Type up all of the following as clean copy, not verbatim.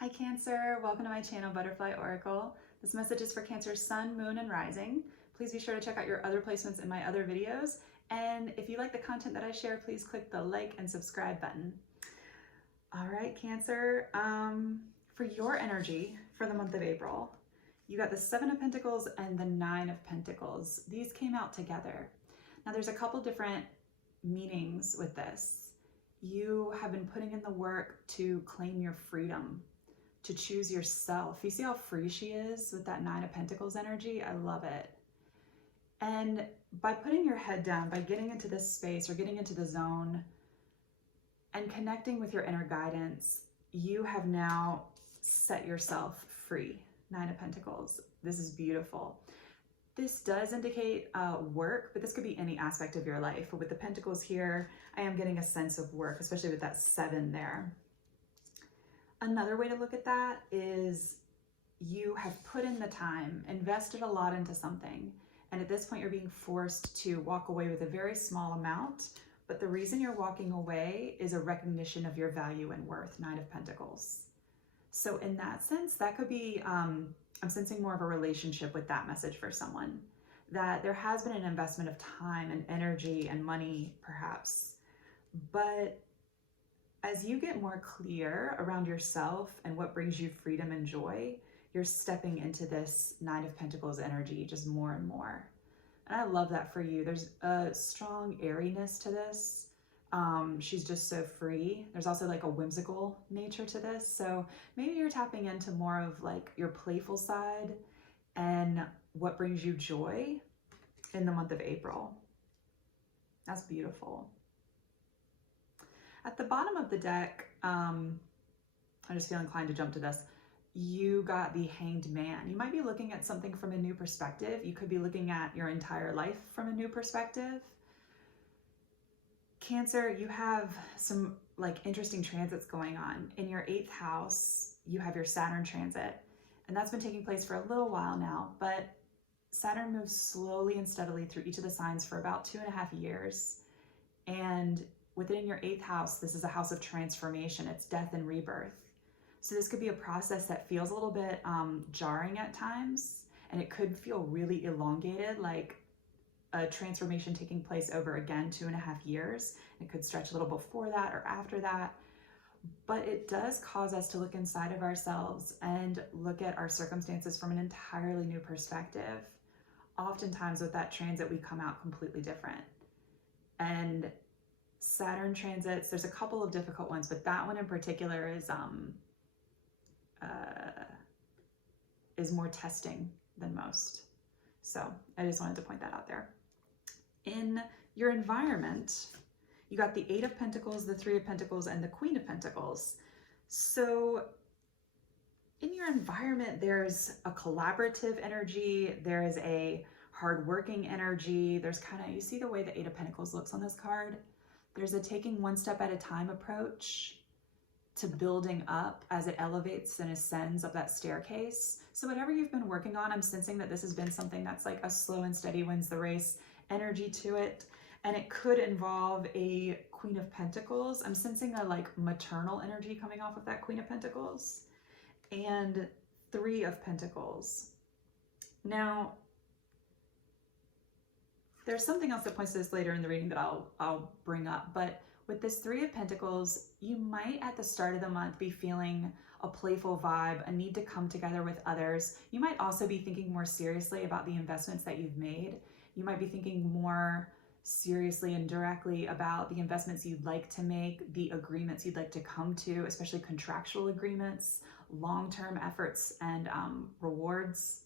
Hi Cancer, welcome to my channel Butterfly Oracle. This message is for Cancer's Sun, Moon, and Rising. Please be sure to check out your other placements in my other videos. And if you like the content that I share, please click the like and subscribe button. All right, Cancer, for your energy for the month of April, you got the Seven of Pentacles and the Nine of Pentacles. These came out together. Now there's a couple different meanings with this. You have been putting in the work to claim your freedom, to choose yourself. You see how free she is with that Nine of Pentacles energy? I love it. And by putting your head down, by getting into this space or getting into the zone and connecting with your inner guidance, you have now set yourself free. Nine of Pentacles. This is beautiful. This does indicate work, but this could be any aspect of your life. But with the Pentacles here, I am getting a sense of work, especially with that 7 there. Another way to look at that is you have put in the time, invested a lot into something, and at this point you're being forced to walk away with a very small amount, but the reason you're walking away is a recognition of your value and worth. Nine of Pentacles. So in that sense, that could be, I'm sensing more of a relationship with that message for someone, that there has been an investment of time and energy and money perhaps, but as you get more clear around yourself and what brings you freedom and joy, you're stepping into this Nine of Pentacles energy just more and more. And I love that for you. There's a strong airiness to this. She's just so free. There's also like a whimsical nature to this. So maybe you're tapping into more of like your playful side and what brings you joy in the month of April. That's beautiful. At the bottom of the deck, I just feel inclined to jump to this. You got the Hanged Man. You might be looking at something from a new perspective. You could be looking at your entire life from a new perspective. Cancer, you have some like interesting transits going on. In your 8th house, you have your Saturn transit, and that's been taking place for a little while now, but Saturn moves slowly and steadily through each of the signs for about 2.5 years. And within your 8th house, this is a house of transformation. It's death and rebirth. So this could be a process that feels a little bit jarring at times, and it could feel really elongated, like a transformation taking place over, again, 2.5 years. It could stretch a little before that or after that, but it does cause us to look inside of ourselves and look at our circumstances from an entirely new perspective. Oftentimes with that transit, we come out completely different. And Saturn transits, there's a couple of difficult ones, but that one in particular is more testing than most. So I just wanted to point that out there. In your environment, you got the 8 of Pentacles, the 3 of Pentacles, and the Queen of Pentacles. So in your environment, there's a collaborative energy, there is a hardworking energy, there's kind of, you see the way the 8 of Pentacles looks on this card? There's a taking one step at a time approach to building up as it elevates and ascends up that staircase. So whatever you've been working on, I'm sensing that this has been something that's like a slow and steady wins the race energy to it. And it could involve a Queen of Pentacles. I'm sensing a like maternal energy coming off of that Queen of Pentacles, and 3 of Pentacles. Now, there's something else that points to this later in the reading that I'll bring up, but with this 3 of Pentacles, you might at the start of the month be feeling a playful vibe, a need to come together with others. You might also be thinking more seriously about the investments that you've made. You might be thinking more seriously and directly about the investments you'd like to make, the agreements you'd like to come to, especially contractual agreements, long-term efforts and rewards.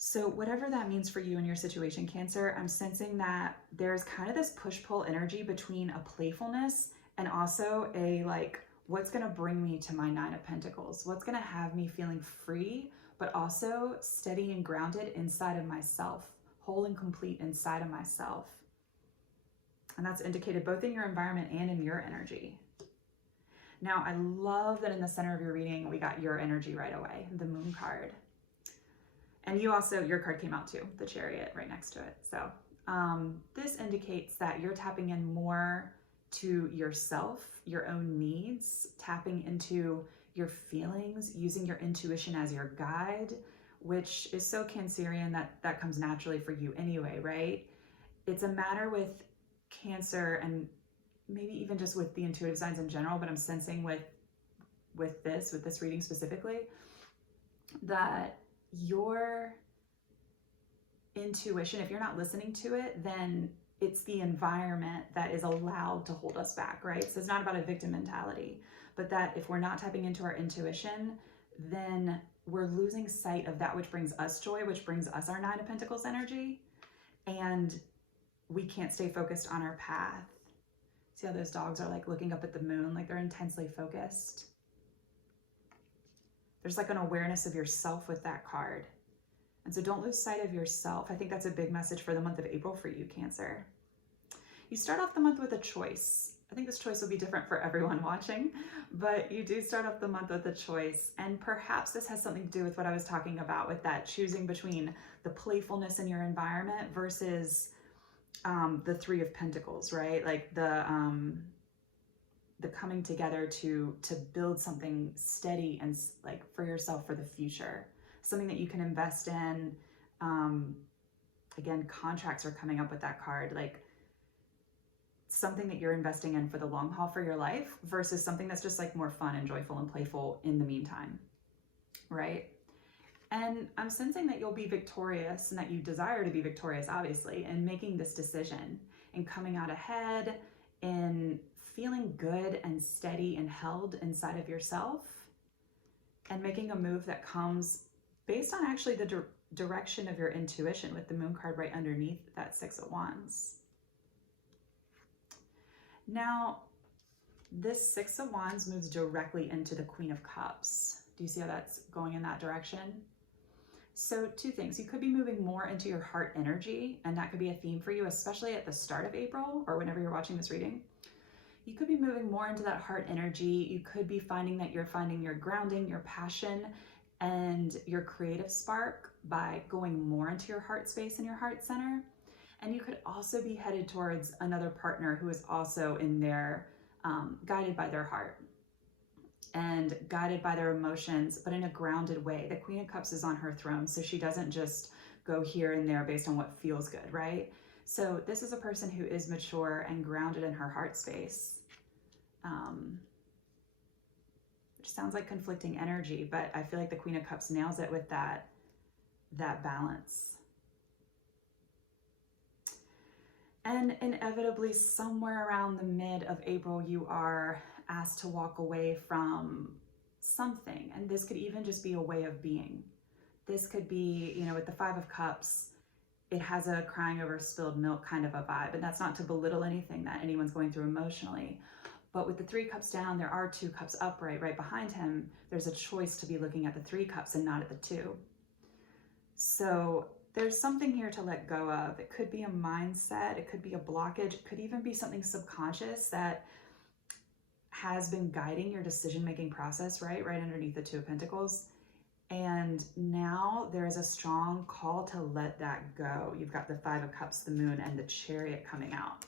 So whatever that means for you and your situation, Cancer, I'm sensing that there's kind of this push-pull energy between a playfulness and also a like, what's going to bring me to my 9 of Pentacles? What's going to have me feeling free, but also steady and grounded inside of myself, whole and complete inside of myself. And that's indicated both in your environment and in your energy. Now, I love that in the center of your reading, we got your energy right away, the Moon card. And you also, your card came out too, the Chariot right next to it. So this indicates that you're tapping in more to yourself, your own needs, tapping into your feelings, using your intuition as your guide, which is so Cancerian that comes naturally for you anyway, right? It's a matter with Cancer, and maybe even just with the intuitive signs in general, but I'm sensing with this reading specifically, that your intuition, if you're not listening to it, then it's the environment that is allowed to hold us back, right? So it's not about a victim mentality, but that if we're not tapping into our intuition, then we're losing sight of that which brings us joy, which brings us our Nine of Pentacles energy, and we can't stay focused on our path. See how those dogs are like looking up at the moon, like they're intensely focused. There's like an awareness of yourself with that card. And so don't lose sight of yourself. I think that's a big message for the month of April for you, Cancer. You start off the month with a choice. I think this choice will be different for everyone watching, but you do start off the month with a choice. And perhaps this has something to do with what I was talking about, with that choosing between the playfulness in your environment versus the Three of Pentacles, right? Like the coming together to build something steady and like for yourself for the future, something that you can invest in. Again, contracts are coming up with that card, like something that you're investing in for the long haul for your life versus something that's just like more fun and joyful and playful in the meantime, right? And I'm sensing that you'll be victorious, and that you desire to be victorious, obviously, in making this decision and coming out ahead in feeling good and steady and held inside of yourself, and making a move that comes based on actually the direction of your intuition, with the Moon card right underneath that Six of Wands. Now, this Six of Wands moves directly into the Queen of Cups. Do you see how that's going in that direction? So two things. You could be moving more into your heart energy, and that could be a theme for you, especially at the start of April or whenever you're watching this reading. You could be moving more into that heart energy. You could be finding that you're finding your grounding, your passion, and your creative spark by going more into your heart space and your heart center. And you could also be headed towards another partner who is also in there, guided by their heart and guided by their emotions, but in a grounded way. The Queen of Cups is on her throne, so she doesn't just go here and there based on what feels good, right? So this is a person who is mature and grounded in her heart space, which sounds like conflicting energy, but I feel like the Queen of Cups nails it with that balance. And inevitably, somewhere around the mid of April, you are asked to walk away from something. And this could even just be a way of being. This could be, you know, with the Five of Cups, it has a crying over spilled milk kind of a vibe. And that's not to belittle anything that anyone's going through emotionally. But with the Three Cups down, there are Two Cups upright right behind him. There's a choice to be looking at the Three Cups and not at the Two. So there's something here to let go of. It could be a mindset, it could be a blockage, it could even be something subconscious that has been guiding your decision-making process, right underneath the Two of Pentacles. And now there is a strong call to let that go. You've got the Five of Cups, the Moon, and the Chariot coming out.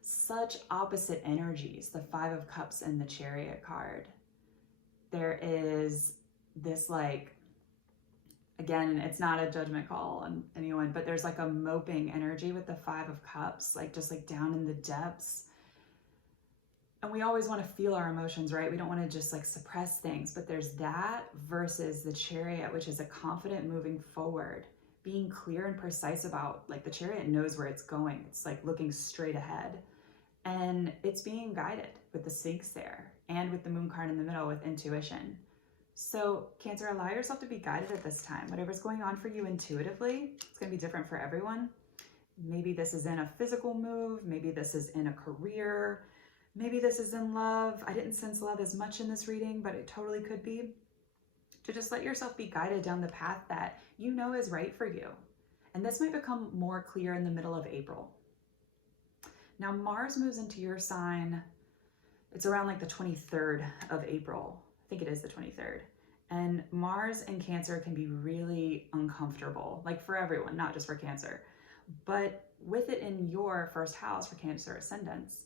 Such opposite energies, the Five of Cups and the Chariot card. There is this, like, again, it's not a judgment call on anyone, but there's like a moping energy with the Five of Cups, like just like down in the depths. And we always want to feel our emotions, right? We don't want to just like suppress things, but there's that versus the Chariot, which is a confident moving forward, being clear and precise about, like, the Chariot knows where it's going. It's like looking straight ahead, and it's being guided with the Sphinx there and with the Moon card in the middle with intuition. So Cancer, allow yourself to be guided at this time. Whatever's going on for you intuitively, it's going to be different for everyone. Maybe this is in a physical move. Maybe this is in a career. Maybe this is in love. I didn't sense love as much in this reading, but it totally could be. To just let yourself be guided down the path that you know is right for you. And this might become more clear in the middle of April. Now Mars moves into your sign. It's around like the 23rd of April. I think it is the 23rd. And Mars in Cancer can be really uncomfortable, like for everyone, not just for Cancer. But with it in your first house for Cancer ascendants,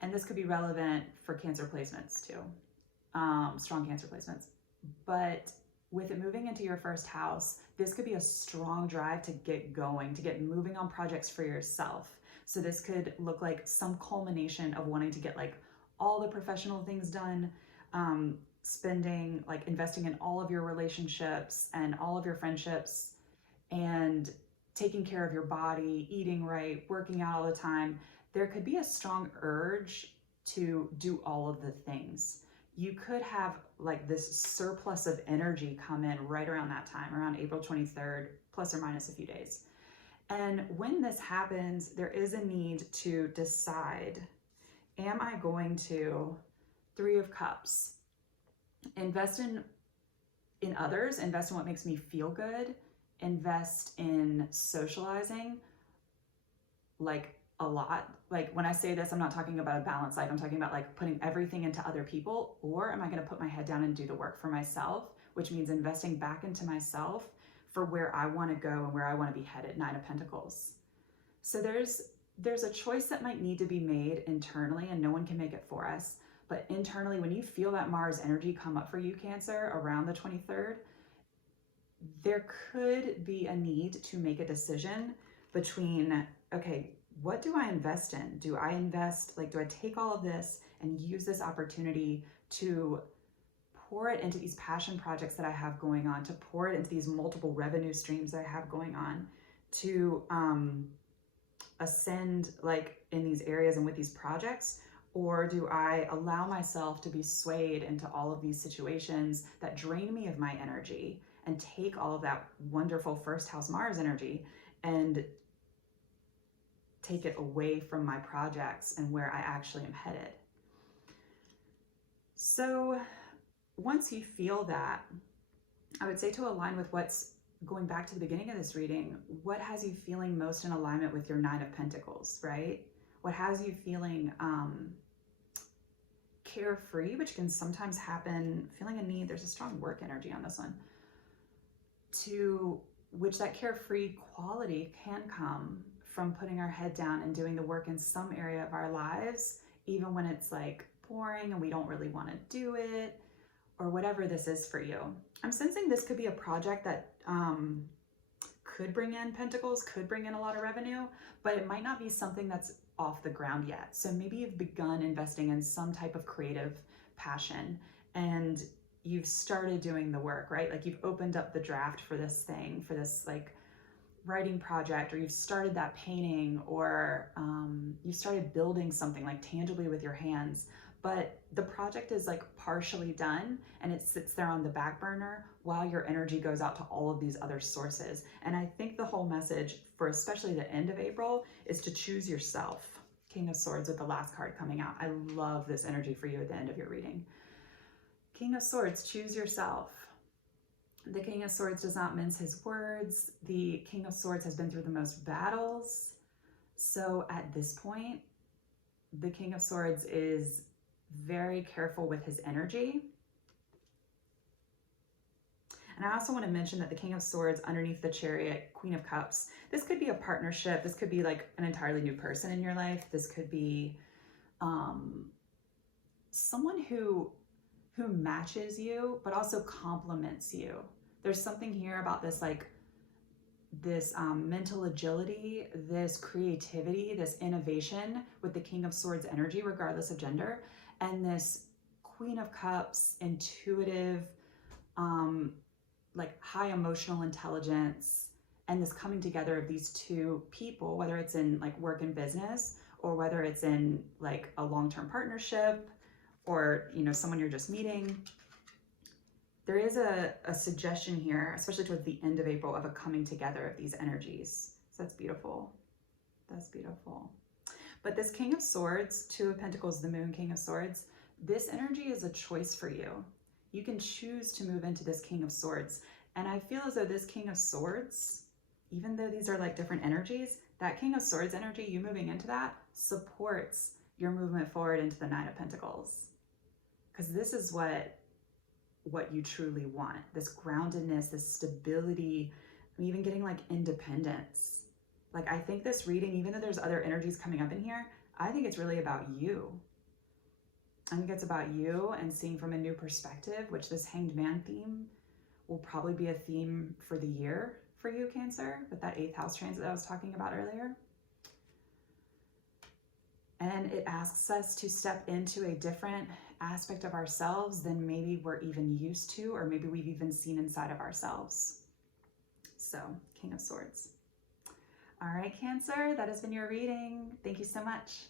and this could be relevant for Cancer placements too. strong Cancer placements. But with it moving into your first house, this could be a strong drive to get going, to get moving on projects for yourself. So this could look like some culmination of wanting to get like all the professional things done, spending, like investing in all of your relationships and all of your friendships, and taking care of your body, eating right, working out all the time. There could be a strong urge to do all of the things. You could have like this surplus of energy come in right around that time, around April 23rd, plus or minus a few days. And when this happens, there is a need to decide, am I going to, Three of Cups, invest in others, invest in what makes me feel good, invest in socializing, like a lot. Like when I say this, I'm not talking about a balanced life. I'm talking about like putting everything into other people. Or am I going to put my head down and do the work for myself, which means investing back into myself for where I want to go and where I want to be headed. Nine of Pentacles. So there's a choice that might need to be made internally, and no one can make it for us. But internally, when you feel that Mars energy come up for you, Cancer, around the 23rd, there could be a need to make a decision between, okay, what do I invest in? Do I invest, like, do I take all of this and use this opportunity to pour it into these passion projects that I have going on, to pour it into these multiple revenue streams that I have going on, to ascend like in these areas and with these projects? Or do I allow myself to be swayed into all of these situations that drain me of my energy and take all of that wonderful first house Mars energy and take it away from my projects and where I actually am headed? So once you feel that, I would say to align with what's going back to the beginning of this reading, what has you feeling most in alignment with your Nine of Pentacles, right? What has you feeling carefree, which can sometimes happen, feeling a need, there's a strong work energy on this one, to which that carefree quality can come from putting our head down and doing the work in some area of our lives, even when it's like boring and we don't really want to do it, or whatever this is for you. I'm sensing this could be a project that could bring in pentacles, could bring in a lot of revenue, but it might not be something that's off the ground yet. So maybe you've begun investing in some type of creative passion and you've started doing the work, right? Like you've opened up the draft for this thing, for this like writing project, or you've started that painting, or you started building something like tangibly with your hands, but the project is like partially done and it sits there on the back burner while your energy goes out to all of these other sources. And I think the whole message for especially the end of April is to choose yourself. King of Swords with the last card coming out. I love this energy for you at the end of your reading. King of Swords, choose yourself. The King of Swords does not mince his words. The King of Swords has been through the most battles. So at this point, the King of Swords is very careful with his energy. And I also want to mention that the King of Swords underneath the Chariot, Queen of Cups, this could be a partnership. This could be like an entirely new person in your life. This could be someone who matches you, but also complements you. There's something here about this, like this mental agility, this creativity, this innovation with the King of Swords energy, regardless of gender, and this Queen of Cups, intuitive, like high emotional intelligence, and this coming together of these two people, whether it's in like work and business, or whether it's in like a long-term partnership, or, you know, someone you're just meeting. There is a suggestion here, especially towards the end of April, of a coming together of these energies. So that's beautiful. That's beautiful. But this King of Swords, Two of Pentacles, the Moon, King of Swords, this energy is a choice for you. You can choose to move into this King of Swords. And I feel as though this King of Swords, even though these are like different energies, that King of Swords energy, you moving into that, supports your movement forward into the Nine of Pentacles. Because this is what you truly want, this groundedness, this stability, even getting like independence. Like I think this reading, even though there's other energies coming up in here, I think it's really about you. I think it's about you and seeing from a new perspective, which this Hanged Man theme will probably be a theme for the year for you, Cancer, with that 8th house transit that I was talking about earlier. And it asks us to step into a different aspect of ourselves than maybe we're even used to, or maybe we've even seen inside of ourselves. So, King of Swords. All right, Cancer, that has been your reading. Thank you so much.